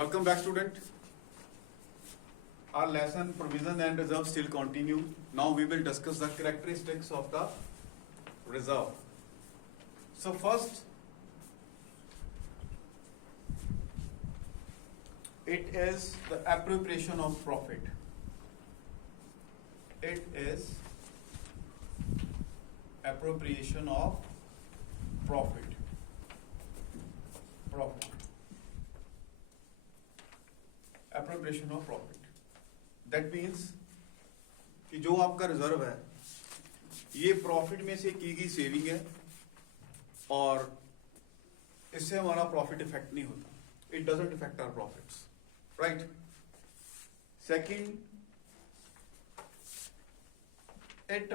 Welcome back, student. Our lesson provision and reserve still continue. Now we will discuss the characteristics of the reserve. So first, it is the appropriation of profit. It is appropriation of profit. Appropriation of profit. That means कि जो आपका reserve है ये profit में से की गई saving है और इससे हमारा प्रॉफिट इफेक्ट नहीं होता. It doesn't effect our profits, right. Second, it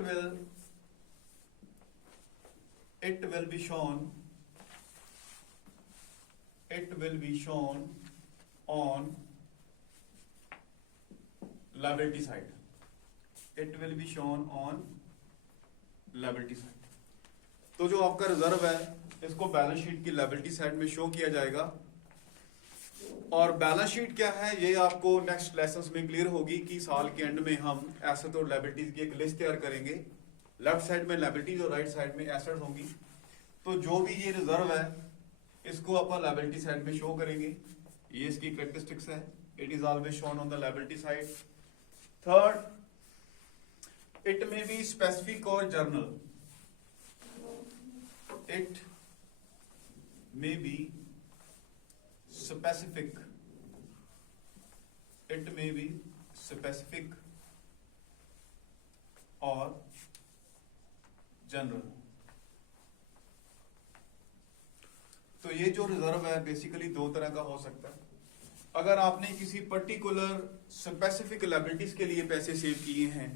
will be shown on liability side. It will be shown on liability side. तो जो आपका रिजर्व है इसको बैलेंस शीट की लायबिलिटी साइड में शो किया जाएगा. और बैलेंस शीट क्या है ये आपको नेक्स्ट लेसन्स में क्लियर होगी कि साल के एंड में हम एसेट और लायबिलिटीज की एक लिस्ट तैयार करेंगे. लेफ्ट साइड में लायबिलिटीज और राइट साइड में एसेट्स होंगी. तो जो भी ये रिजर्व है इसको अपन लायबिलिटी साइड में शो करेंगे. ये इसकी कैरेक्टरिस्टिक्स है. It is always shown on the liability side. Third, it may be specific or general. It may be specific. It may be specific or general. तो ये जो रिजर्व है बेसिकली दो तरह का हो सकता है. अगर आपने किसी पर्टिकुलर स्पेसिफिक लायबिलिटीज के लिए पैसे सेव किए हैं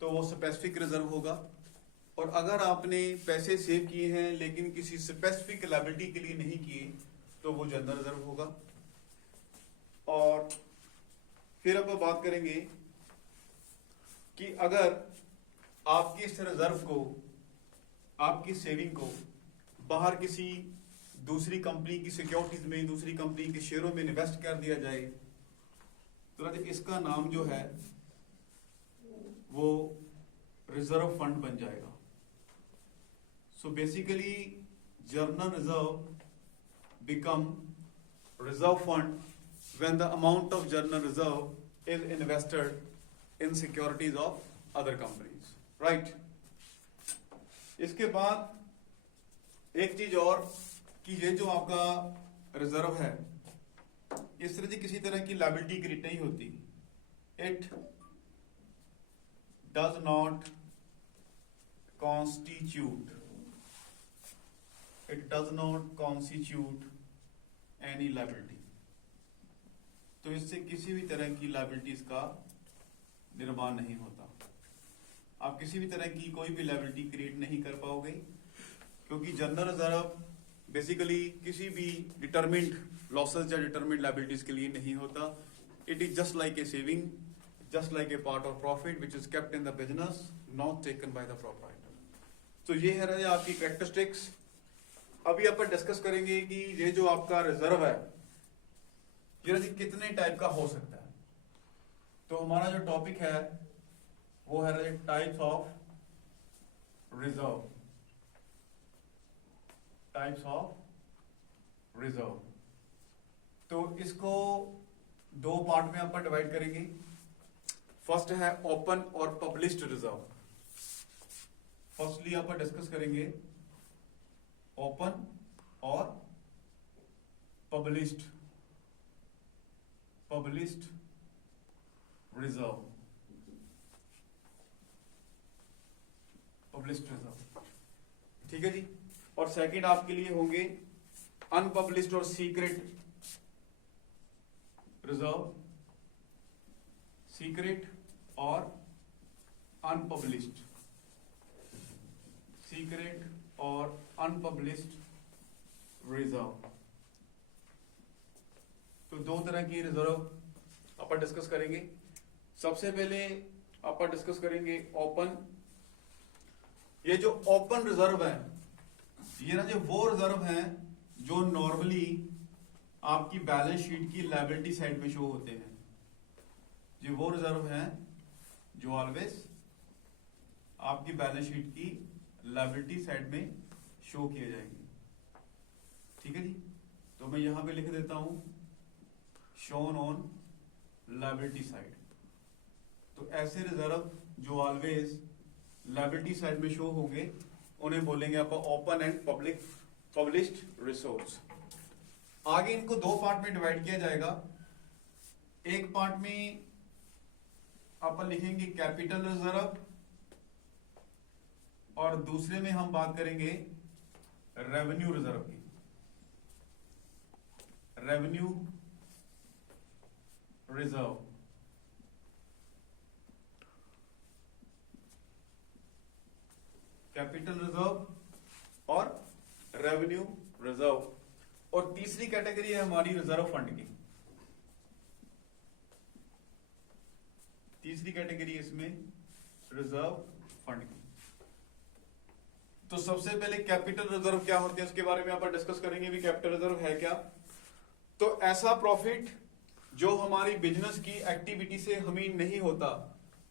तो वो स्पेसिफिक रिजर्व होगा. और अगर आपने पैसे सेव किए हैं लेकिन किसी स्पेसिफिक लायबिलिटी के लिए नहीं किए तो वो जनरल रिजर्व होगा. और फिर अब बात करेंगे कि अगर आपकी इस रिजर्व को, आपकी सेविंग को बाहर किसी दूसरी कंपनी की सिक्योरिटीज में, दूसरी कंपनी के शेयरों में इन्वेस्ट कर दिया जाए तो इसका नाम जो है वो रिजर्व फंड बन जाएगा. So basically journal reserve become reserve fund when the amount of general reserve is invested in securities of other companies, right. इसके बाद एक चीज और कि ये जो आपका रिजर्व है इस तरह की किसी तरह की लायबिलिटी क्रिएट नहीं होती. It does not constitute any liability. तो इससे किसी भी तरह की लायबिलिटीज का निर्माण नहीं होता. आप किसी भी तरह की कोई भी लायबिलिटी क्रिएट नहीं कर पाओगे क्योंकि जनरल रिजर्व बेसिकली किसी भी डिटरमिन्ड लॉसेस या डिटरमिन्ड लायबिलिटीज के लिए नहीं होता. It is just like a saving, just like a part of profit which is kept in the business, not taken by the proprietor. तो ये है रहे आपकी कैरेक्टरिस्टिक्स. अभी अपन डिस्कस करेंगे कि ये जो आपका रिजर्व है ये कितने टाइप का हो सकता है. तो हमारा जो टॉपिक है वो है types of reserve. Types of reserve. तो इसको दो पार्ट में अपन डिवाइड करेंगे. फर्स्ट है ओपन और पब्लिश्ड रिजर्व. फर्स्टली अपन डिस्कस करेंगे ओपन और पब्लिश्ड रिजर्व. ठीक है जी. और सेकंड आपके लिए होंगे अनपब्लिश्ड और सीक्रेट रिजर्व. सीक्रेट और अनपब्लिश्ड. सीक्रेट और अनपब्लिश्ड रिजर्व. तो दो तरह की रिजर्व अपन डिस्कस करेंगे. सबसे पहले अपन डिस्कस करेंगे ओपन. ये जो ओपन रिजर्व है ये ना जो वो रिजर्व है जो नॉर्मली आपकी बैलेंस शीट की लायबिलिटी साइड में शो होते हैं। ये वो रिजर्व हैं जो ऑलवेज आपकी बैलेंस शीट की लायबिलिटी साइड में शो किए जाएंगे। ठीक है जी, तो मैं यहां पे लिख देता हूं शोन ऑन लायबिलिटी साइड। तो ऐसे रिजर्व जो ऑलवेज लायबिलिटी साइड में शो होंगे उन्हें बोलेंगे आप ओपन एंड पब्लिश्ड रिसोर्स। आगे इनको दो पार्ट में डिवाइड किया जाएगा। एक पार्ट में अपन लिखेंगे कैपिटल रिजर्व और दूसरे में हम बात करेंगे रेवेन्यू रिजर्व की। रेवेन्यू रिजर्व कैपिटल रिजर्व और रेवेन्यू रिजर्व। और तीसरी कैटेगरी है हमारी रिजर्व फंड की। तीसरी कैटेगरी इसमें रिजर्व फंड की। तो सबसे पहले कैपिटल रिजर्व क्या होते हैं उसके बारे में अपन डिस्कस करेंगे भी कैपिटल रिजर्व है क्या। तो ऐसा प्रॉफिट जो हमारी बिजनेस की एक्टिविटी से हमें नहीं होता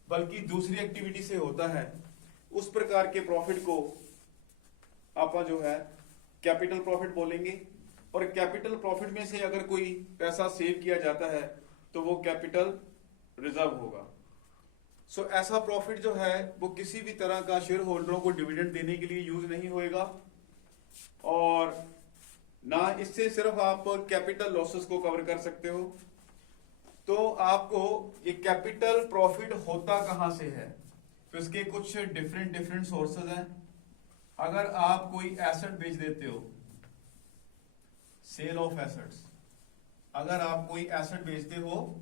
बल्कि दूसरी एक्टिविटी से होता है, उस प्रकार के प्रॉफिट को आप जो है कैपिटल प्रॉफिट बोलेंगे। और कैपिटल प्रॉफिट में से अगर कोई पैसा सेव किया जाता है तो वो कैपिटल रिजर्व होगा। सो ऐसा प्रॉफिट जो है वो किसी भी तरह का शेयर होल्डरों को डिविडेंड देने के लिए यूज नहीं होएगा और ना इससे सिर्फ आप कैपिटल लॉसेस को कवर कर सकते हो। तो आपको ये कैपिटल प्रॉफिट होता कहां से है, तो इसके कुछ डिफरेंट सोर्सेज हैं। अगर आप कोई एसेट बेच देते हो, सेल ऑफ एसेट्स, अगर आप कोई एसेट बेचते हो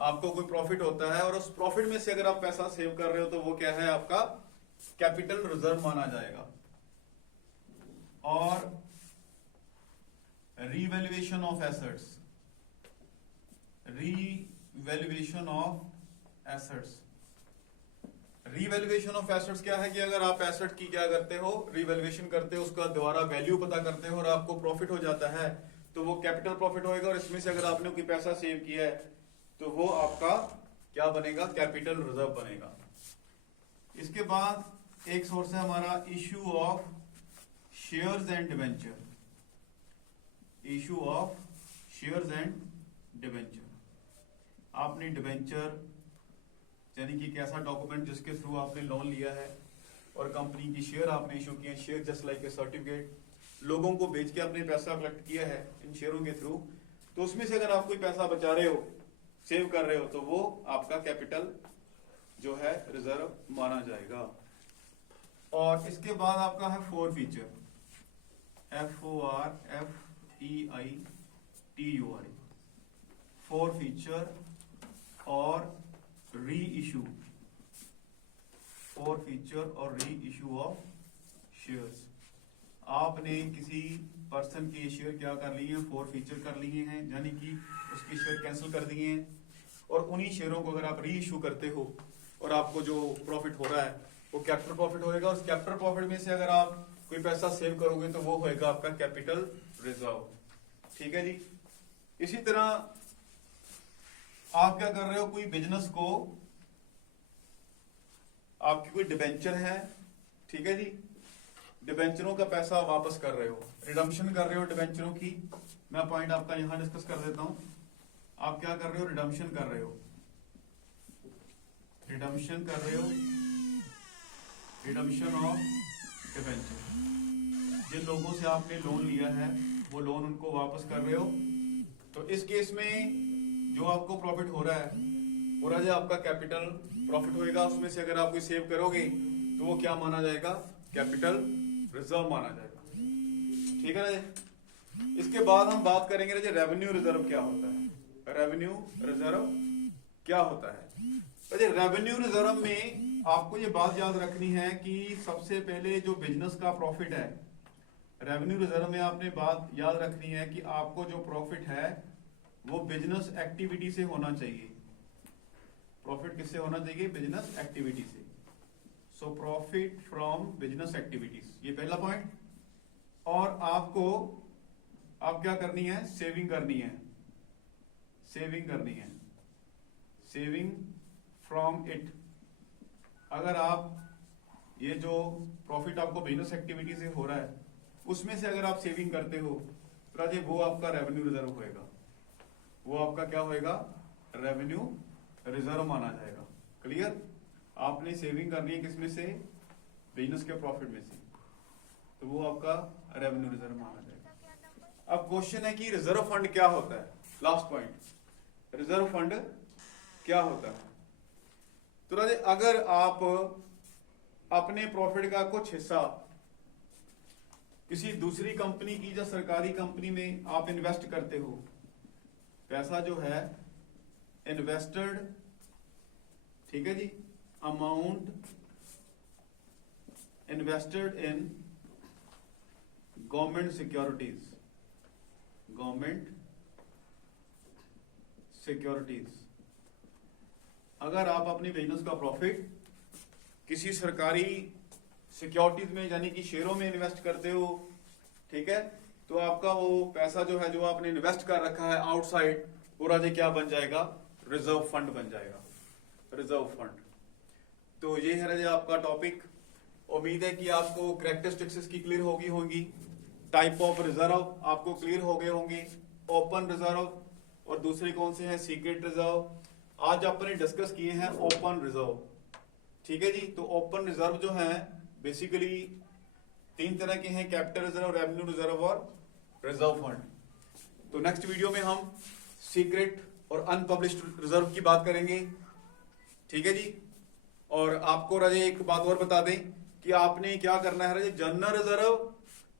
आपको कोई प्रॉफिट होता है और उस प्रॉफिट में से अगर आप पैसा सेव कर रहे हो तो वो क्या है आपका कैपिटल रिजर्व माना जाएगा। और revaluation of assets, revaluation of assets, revaluation of assets क्या है कि अगर आप एसेट की क्या करते हो रीवैल्यूएशन करते हो, उसका दोबारा वैल्यू पता करते हो और आपको प्रॉफिट हो जाता है तो वो कैपिटल प्रॉफिट होएगा। और इसमें से अगर आपने कोई पैसा सेव किया है तो वो आपका क्या बनेगा कैपिटल रिजर्व बनेगा। इसके बाद एक सोर्स है हमारा issue of shares and debenture, issue of shares and debenture. आपने डिबेंचर यानी कि एक ऐसा डॉक्यूमेंट जिसके थ्रू आपने लोन लिया है और कंपनी की शेयर आपने इशू किए, share just like A certificate, लोगों को बेच के आपने पैसा कलेक्ट किया है इन शेयरों के थ्रू, तो उसमें से अगर आप कोई पैसा बचा रहे हो सेव कर रहे हो तो वो आपका कैपिटल जो है रिजर्व माना जाएगा। और इसके बाद आपका है four feature, FORFEITUR, four feature और री इशू, फोर फीचर और री इशू ऑफ शेयर्स। आपने किसी पर्सन के शेयर क्या कर लिए हैं, फोर फीचर कर लिए हैं, यानी कि उसके शेयर कैंसिल कर दिए हैं और उन्हीं शेयरों को अगर आप री इशू करते हो और आपको जो प्रॉफिट हो रहा है वो कैपिटल प्रॉफिट होएगा। उस कैपिटल प्रॉफिट में से अगर आप कोई पैसा सेव करोगे तो वो होएगा आपका कैपिटल रिजर्व। ठीक है जी। इसी तरह आप क्या कर रहे हो, कोई बिजनेस को आपकी कोई डिबेंचर है, ठीक है जी, डिबेंचरों का पैसा वापस कर रहे हो, रिडम्पशन कर रहे हो डिबेंचरों की। मैं पॉइंट आपका यहां डिस्कस कर देता हूं। आप क्या कर रहे हो, रिडम्पशन कर रहे हो, रिडम्पशन कर रहे हो, रिडम्पशन ऑफ डिबेंचर। जिन लोगों से आपने लोन लिया है वो लोन उनको वापस कर रहे हो। तो इस केस में जो आपको प्रॉफिट हो रहा है पूरा जो आपका कैपिटल प्रॉफिट होएगा, उसमें से अगर आप कोई सेव करोगे तो वो क्या माना जाएगा, कैपिटल रिजर्व माना जाएगा। ठीक है ना। इसके बाद हम बात करेंगे ना रेवेन्यू रिजर्व क्या होता है, रेवेन्यू रिजर्व क्या होता है। रेवेन्यू रिजर्व में आपको ये बात याद रखनी है कि सबसे पहले जो बिजनेस का प्रॉफिट है, रेवेन्यू रिजर्व में आपने बात याद रखनी है कि आपको जो प्रॉफिट है वो बिजनेस एक्टिविटी से होना चाहिए। प्रॉफिट किससे होना चाहिए, बिजनेस एक्टिविटी से। So profit from business activities, ये पहला पॉइंट। और आपको आप क्या करनी है, सेविंग करनी है, सेविंग करनी है, सेविंग फ्रॉम इट। अगर आप ये जो प्रॉफिट आपको बिजनेस एक्टिविटी से हो रहा है उसमें से अगर आप सेविंग करते हो तो राजे वो आपका रेवेन्यू रिजर्व होएगा, वो आपका क्या होएगा, रेवेन्यू रिजर्व माना जाएगा। क्लियर? आपने सेविंग करनी है किसमें से, बिजनेस के प्रॉफिट में से, तो वो आपका रेवेन्यू रिजर्व माना जाएगा। अब क्वेश्चन है कि रिजर्व फंड क्या होता है, लास्ट पॉइंट, रिजर्व फंड क्या होता है। तो राजे अगर आप अपने प्रॉफिट का कुछ हिस्सा किसी दूसरी कंपनी की या सरकारी कंपनी में आप इन्वेस्ट करते हो, पैसा जो है इन्वेस्टेड, ठीक है जी, amount invested in government securities, government securities. अगर आप अपने बिजनेस का प्रॉफिट किसी सरकारी सिक्योरिटीज में यानी कि शेयरों में इन्वेस्ट करते हो, ठीक है, तो आपका वो पैसा जो है जो आपने इन्वेस्ट कर रखा है आउटसाइड, वो राजे क्या बन जाएगा, रिजर्व फंड बन जाएगा, रिजर्व फंड। तो ये है राजे आपका टॉपिक। उम्मीद है कि आपको कैरेक्टरिस्टिक्स की क्लियर होगी, टाइप ऑफ रिजर्व आपको क्लियर हो गए होंगे, ओपन रिजर्व और दूसरे कौन से हैं, सीक्रेट रिजर्व। आज आपने डिस्कस किए हैं ओपन रिजर्व, ठीक है जी। तो ओपन रिजर्व जो है बेसिकली 3 तरह के हैं, कैपिटल रिजर्व, रेवेन्यू रिजर्व और रिजर्व फंड। तो नेक्स्ट वीडियो में हम सीक्रेट और अनपब्लिश्ड रिजर्व की बात करेंगे, ठीक है जी। और आपको राजे एक बात और बता दें कि आपने क्या करना है राजे, जनरल रिजर्व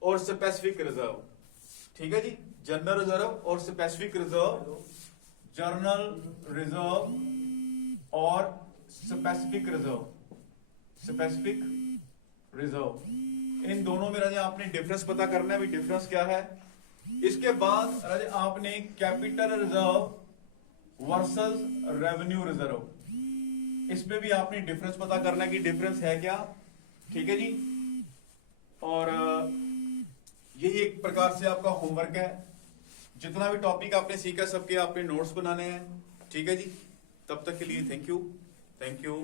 और स्पेसिफिक रिजर्व, ठीक है जी, जनरल रिजर्व और स्पेसिफिक रिजर्व, जनरल रिजर्व और स्पेसिफिक रिजर्व, स्पेसिफिक रिजर्व, इन दोनों में राजे आपने डिफरेंस पता करना है, भी डिफरेंस क्या है। इसके बाद राजे आपने capital reserve versus revenue reserve, इसमें भी आपने डिफरेंस पता करना है कि डिफरेंस है क्या, ठीक है जी। और यही एक प्रकार से आपका होमवर्क है। जितना भी टॉपिक आपने सीखा सबके आपने नोट्स बनाने हैं, ठीक है जी। तब तक के लिए थैंक यू, थैंक यू।